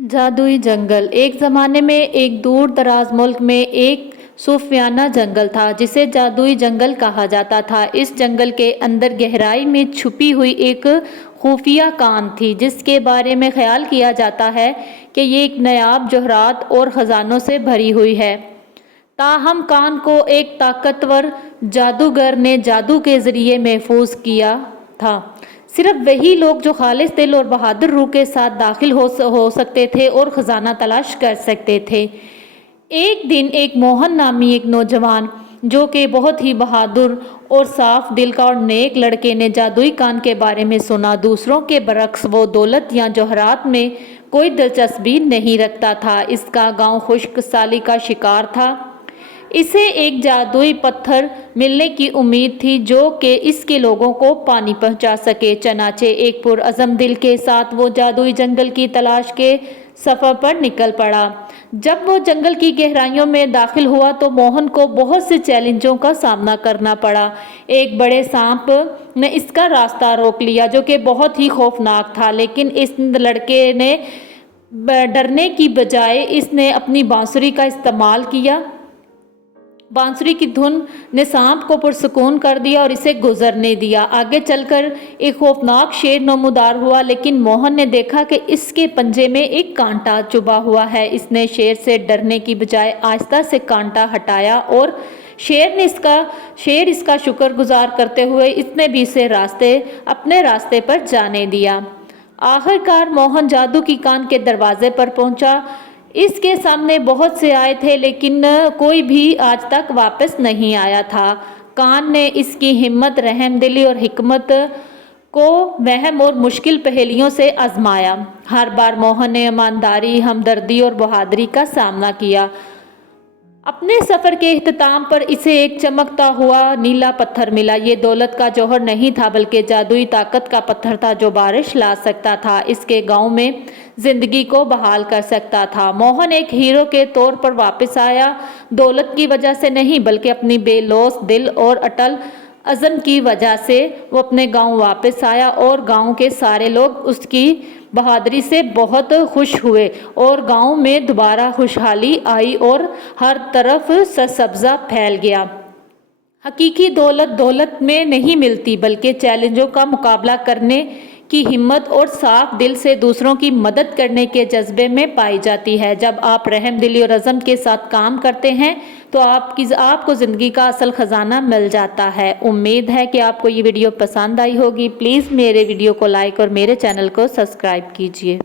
जादुई जंगल। एक ज़माने में एक दूर दराज मुल्क में एक सूफियाना जंगल था जिसे जादुई जंगल कहा जाता था। इस जंगल के अंदर गहराई में छुपी हुई एक खुफिया कान थी जिसके बारे में ख्याल किया जाता है कि ये एक नायाब जवाहरात और ख़जानों से भरी हुई है। ताहम कान को एक ताकतवर जादूगर ने जादू के ज़रिए महफूज किया था। सिर्फ वही लोग जो खालिस दिल और बहादुर रूह के साथ दाखिल हो सकते थे और ख़जाना तलाश कर सकते थे। एक दिन एक मोहन नामी एक नौजवान जो कि बहुत ही बहादुर और साफ दिल का और नेक लड़के ने जादुई कान के बारे में सुना। दूसरों के बरक्स वो दौलत या जौहरात में कोई दिलचस्पी नहीं रखता था। इसका गांव खुश्क साली का शिकार था। इसे एक जादुई पत्थर मिलने की उम्मीद थी जो कि इसके लोगों को पानी पहुंचा सके। चनाचे एक पुरअज़म दिल के साथ वो जादुई जंगल की तलाश के सफ़र पर निकल पड़ा। जब वो जंगल की गहराइयों में दाखिल हुआ तो मोहन को बहुत से चैलेंजों का सामना करना पड़ा। एक बड़े सांप ने इसका रास्ता रोक लिया जो कि बहुत ही खौफनाक था, लेकिन इस लड़के ने डरने की बजाय इसने अपनी बांसुरी का इस्तेमाल किया। बांसुरी की धुन ने सांप को पुरसुकून कर दिया और इसे गुजरने दिया। आगे चलकर एक खौफनाक शेर नमूदार हुआ, लेकिन मोहन ने देखा कि इसके पंजे में एक कांटा चुभा हुआ है। इसने शेर से डरने की बजाय आहिस्ता से कांटा हटाया और शेर इसका शुक्रगुजार करते हुए इसने भी इसे अपने रास्ते पर जाने दिया। आखिरकार मोहन जादू की कान के दरवाजे पर पहुंचा। इसके सामने बहुत से आए थे लेकिन कोई भी आज तक वापस नहीं आया था। कान ने इसकी हिम्मत, रहमदिली और हिकमत को वहम और मुश्किल पहेलियों से आजमाया। हर बार मोहन ने ईमानदारी, हमदर्दी और बहादुरी का सामना किया। अपने सफ़र के इख्तिताम पर इसे एक चमकता हुआ नीला पत्थर मिला। ये दौलत का जौहर नहीं था बल्कि जादुई ताकत का पत्थर था जो बारिश ला सकता था, इसके गांव में जिंदगी को बहाल कर सकता था। मोहन एक हीरो के तौर पर वापस आया, दौलत की वजह से नहीं बल्कि अपनी बेलौस दिल और अटल अज़म की वजह से वो अपने गांव वापस आया और गांव के सारे लोग उसकी बहादुरी से बहुत खुश हुए और गांव में दोबारा खुशहाली आई और हर तरफ सब्ज़ा फैल गया। हकीकी दौलत में नहीं मिलती बल्कि चैलेंजों का मुकाबला करने की हिम्मत और साफ दिल से दूसरों की मदद करने के जज्बे में पाई जाती है। जब आप रहमदिली और अज़म के साथ काम करते हैं तो आपको ज़िंदगी का असल ख़जाना मिल जाता है। उम्मीद है कि आपको ये वीडियो पसंद आई होगी। प्लीज़ मेरे वीडियो को लाइक और मेरे चैनल को सब्सक्राइब कीजिए।